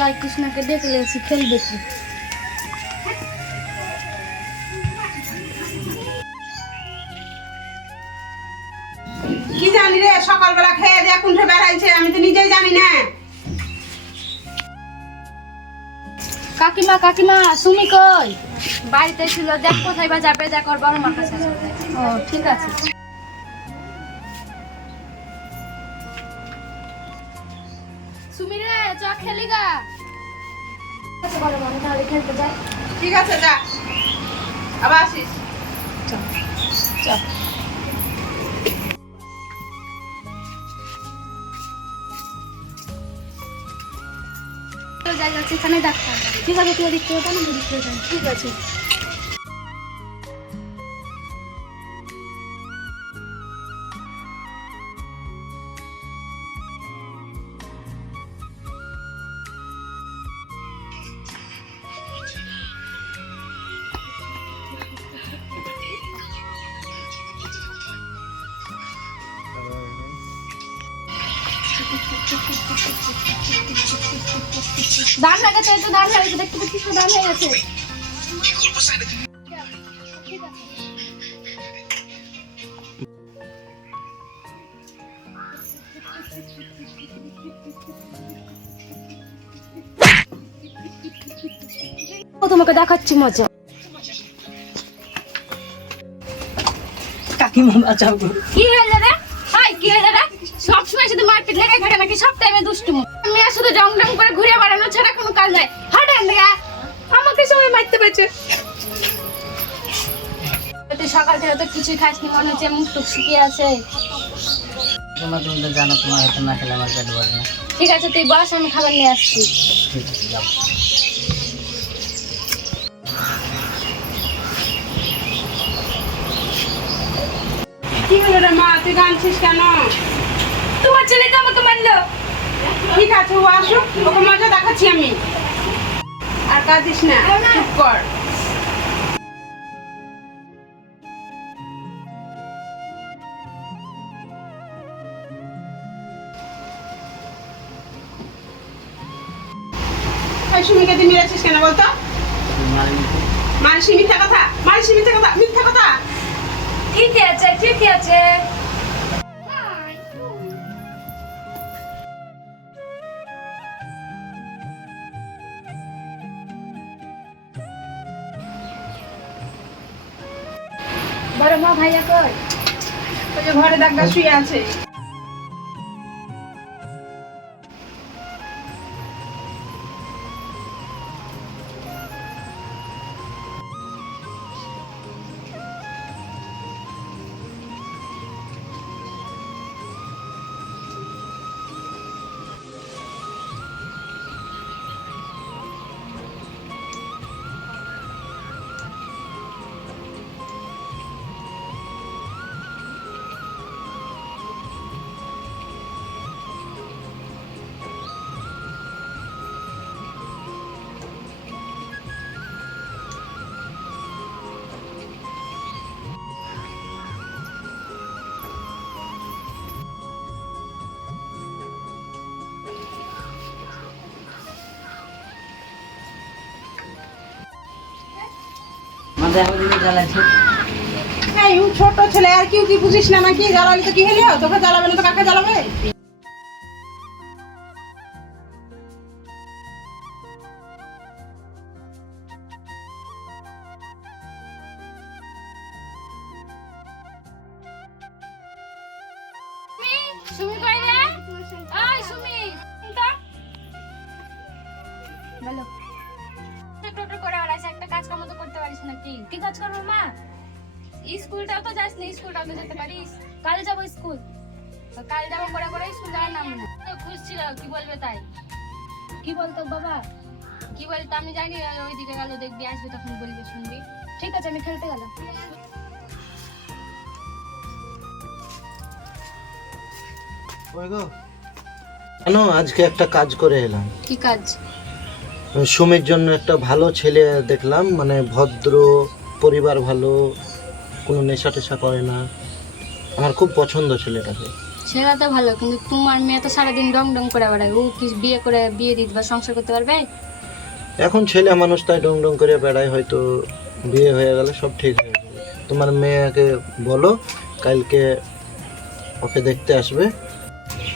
যাই কৃষ্ণাকে ডেকে এসে খেলবে কি। কি জানি রে, সকালবেলা খেয়ে দিয়ে কোনটা বেড়াইছে আমি তো নিজেই জানি না। কাকিমা কাকিমা সুমি কই? বাড়িতে ছিল, দেখ কোথায় বা যাবে, দেখ ওর বড় মার কাছে। ও ঠিক আছে। সুমি রে চ খেলি গা। আচ্ছা বড় মামা তাহলে খেলতে যাই। ঠিক আছে যা, আবার আসিস। চল চল। যাই যাচ্ছে এখানে ডাক্তার। ঠিক আছে তুই দেখতে হবে না, দেখতে হবে। ঠিক আছে। দান হয়ে গেছে, একটু দান হয়ে গেছে, দেখতে দেখতে দান হয়ে গেছে। ঠিক আছে। ও তোমাকে দেখাচ্ছি মজা। কাকিমা বাঁচাও গো। কি হয়েছে রে? হাই কি হয়েছে রে? সবসময় শুধু মারপিট লেগে থাকে নাকি? সব টাইমে দুষ্টুমি। আমি আর শুধু জং জং করে ঘুরে বেড়ানো ছাড়া কোনো কাজ নাই। হাঁটে এদিকে। আমাকে সবাই মারতে পেরেছে। তুই সকাল থেকে তো কিছুই খাসনি, মনে হচ্ছে মুখ টুক শুকিয়ে আছে। তোমার তুমি তো জানো তোমার হাতে না খেলে আমার পেট ভরে না। ঠিক আছে তুই বস, আমি খাবার নিয়ে আসছি। ঠিক আছে যাও। কি হলো রে মা, তুই কাঁদছিস কেন? তোমার ছেলে তো আমাকে মারলো। ঠিক আছে ও আসুক, ওকে মজা দেখাচ্ছি আমি। আর কাঁদিস না, চুপ কর। ওই সুমিকে তুই মেরেছিস কেন বলতো? মারিসি মিথ্যা কথা, মারিসি মিথ্যা কথা, মিথ্যা কথা। ঠিক আছে ঠিক আছে। বড় মা ভাইয়া কই? ওই যে ঘরে ডাক্তার শুয়ে আছে। মাথায় দিনে জ্বালাচ্ছে। এই ও ছোট ছেলে, আর কেউ কি বুঝিস না নাকি? জ্বালাবি তো কি হলো? তোকে জ্বালাবে না তো কাকে জ্বালাবে? সুমি কই রে? এই সুমি তো বলো। টোটো করে বেড়াইছে, একটা কাজ কাম তো করতে পারিস নাকি? কি কাজ করবো মা? স্কুলটাও তো যাস না, স্কুলটাও তো যেতে পারিস। কাল যাবো স্কুল। কাল যাবো করে করে স্কুল যাওয়ার নাম না। তো খুঁজছিল কি বলবে তাই। কি বলতো বাবা? কি বলতো আমি জানি, ওইদিকে গেল দেখবি, আসবে তখন বলবি, শুনবি। ঠিক আছে আমি খেলতে গেলাম। ওই গো, জানো আজকে একটা কাজ করে এলাম। কি কাজ? সুমির জন্য একটা ভালো ছেলে দেখলাম, মানে ভদ্র, পরিবার ভালো, কোনো নেশা টেশা করে না। আমার খুব পছন্দ ছেলেটাকে। সেটা তো ভালো, কিন্তু তোমার মেয়ে তো সারাদিন ডং ডং করে বেড়ায়, ও কি বিয়ে করে বিয়ে দিতে বা সংসার করতে পারবে? এখন ছেলে মানুষ তাই ডং ডং করে বেড়ায়, হয়তো বিয়ে হয়ে গেলে সব ঠিক হয়ে যাবে। তোমার মেয়েকে বলো কালকে ওকে দেখতে আসবে।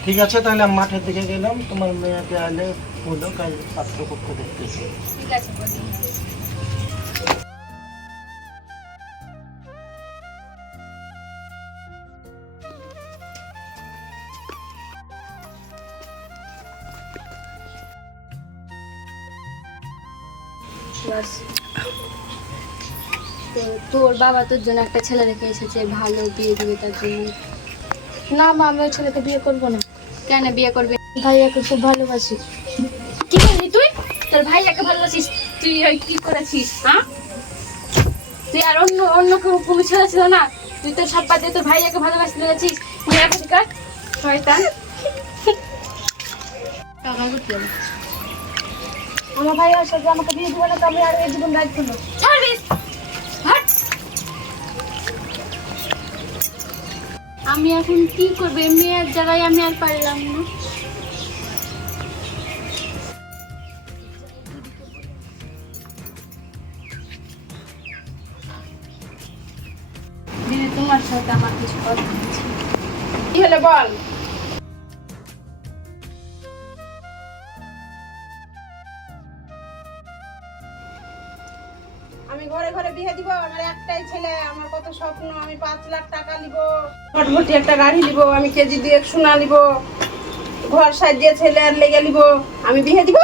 ঠিক আছে, তাহলে আমি মাঠের দিকে গেলাম, তোমার মেয়েকে আলে বলো কাল পাত্রপক্ষ দেখতে আসবে। ঠিক আছে বলি। বাস। তোর বাবা তোর জন্য একটা ছেলে রেখে এসেছে, ভালো বিয়ে দিবে তার জন্য। না মা, আমি ওই ছেলেকে বিয়ে করবো না। কেন বিয়ে করবে? ভাইয়াকে খুব ভালোবাসি। কি বললি তুই? তোর ভাইয়াকে ভালোবাসিস? তুই ওই কি করেছিস? হ্যাঁ, তুই আর অন্য অন্য কোনো ছেলে ছিল না? তুই তোর সব বাদ দিয়ে তোর ভাইয়াকে ভালোবাসতে পেরেছিস? শয়তান। টাকা করতে হবে। আমার ভাইয়ার সাথে আমাকে বিয়ে দিবে না তো আমি আর এই জীবন রাইট করবো। ছাড়বিস, হাট। আমি এখন কি করবো? মেয়ের জায়গায় আমি আর পারলাম না। দিদি, তোমার সাথে আমার কিছু কথা আছে। কি হলো বল? আমি ঘরে ঘরে বিয়ে দিব, আমার একটাই ছেলে, আমার কত স্বপ্ন, আমি 5 লাখ টাকা নিব, ফটফটি একটা গাড়ি নিব, আমি কেজি 2 সোনা নিব, ঘর সাজিয়ে ছেলে আর লেগে নিব, আমি বিয়ে দিব?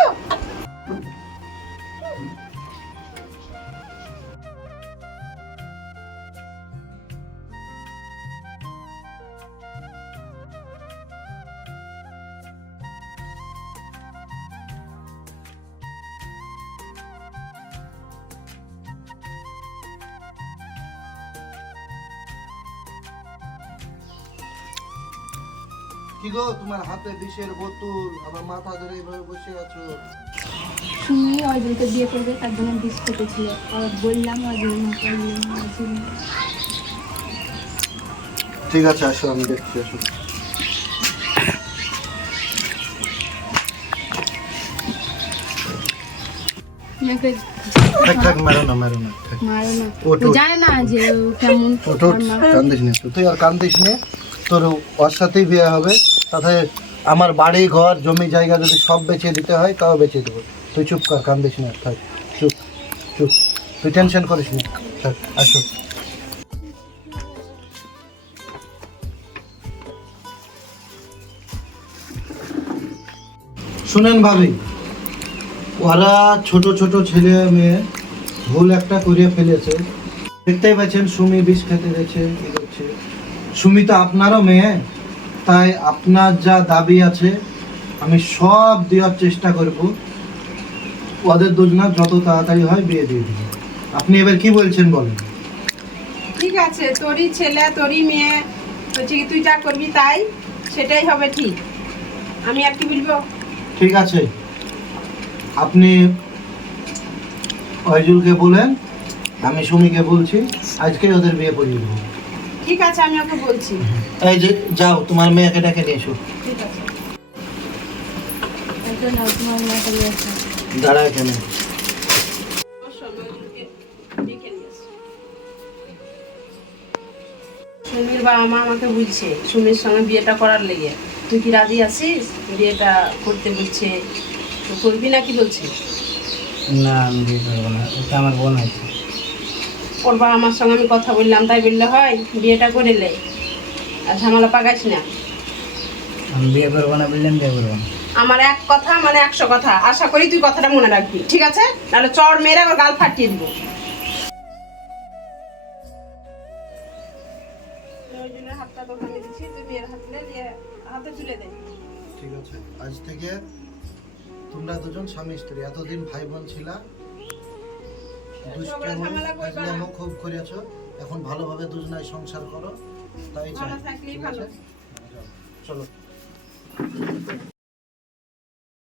কি গো, তোমার হাতে বিষের বোতল, আবার মাথা ধরে এইভাবে বসে আছো? তুমি অর্জুনকে বিয়ে করবে তার জন্য বিষ কেটেছিল, আর বললাম অর্জুন। ঠিক আছে, আসো আমি দেখছি, আসো। থাক থাক, মারো না মারো না, থাক। মারো না, ওঠ, ও ওঠ। জানে না যে ও কেমন। ওঠ, ওঠ, কান্দিস নে, তুই আর কান্দিস নে, তোর ওর সাথেই বিয়ে হবে, তাতে আমার বাড়ি ঘর জমি জায়গা যদি সব বেচে দিতে হয় তাও বেচে দেবো। তুই চুপ কর, কান্দিস না, থাক, চুপ চুপ, তুই টেনশন করিস না, থাক, আসো। শুনেন ভাবি, ওরা ছোট ছোট ছেলে মেয়ে ভুল একটা করিয়ে ফেলেছে। দেখতেই পাচ্ছেন সুমি বিষ খেতে গেছে, কি করছে। সুমি তো আপনারও মেয়ে, তাই আপনার যা দাবি আছে আমি সব দেওয়ার চেষ্টা করব। ওদের দুজনার যত তাড়াতাড়ি হয় বিয়ে দিয়ে দিব। আপনি এবার কি বলছেন বলেন? ঠিক আছে, তোরই ছেলে তোরই মেয়ে, হচ্ছে কি তুই যা করবি তাই, সেটাই হবে ঠিক। আমি আর কি বলবো? ঠিক আছে, আপনি অয়জুলকে বলেন, আমি সুমিকে বলছি, আজকে ওদের বিয়ে পড়িয়ে দেবো। ঠিক আছে, আমি ওকে বলছি। এই যে যাও, তোমার মেয়েকে ডেকে নিয়ে এসো। ঠিক আছে। একজন আর তোমার মেয়েকে নিয়ে আসো। দাঁড়া এখানে। সুমির বাবা মা আমাকে বলছে সুমির সঙ্গে বিয়েটা করার লেগে, তুই কি রাজি আছিস? বিয়েটা করতে বলছে, তো করবি না কি বলছিস? না, আমি বিয়ে করবো না, ওটা আমার বোন আছে। ওর বাবা আমার সঙ্গে আমি কথা বললাম, তাই বললে হয়? বিয়েটা করে লে, আর ঝামেলা পাকাইস না। আমি বিয়ে করবো না বললাম, বিয়ে করবো না। আমার এক কথা মানে 100 কথা, আশা করি তুই কথাটা মনে রাখবি, ঠিক আছে? নাহলে চড় মেরে ওর গাল ফাটিয়ে দিব। হাতটা তো ভাঙিয়ে দিচ্ছি, তুই বিয়ের হাতে তুলে দে। ঠিক আছে, আজ থেকে তোমরা দুজন স্বামী স্ত্রী, এতদিন ভাই বোন ছিলা, দুষ্টামি খুব করেছো, এখন ভালোভাবে দুজনাই সংসার করো, তাই চাই। ভালো থাকলেই ঠিক ভালো। আছে? চলো।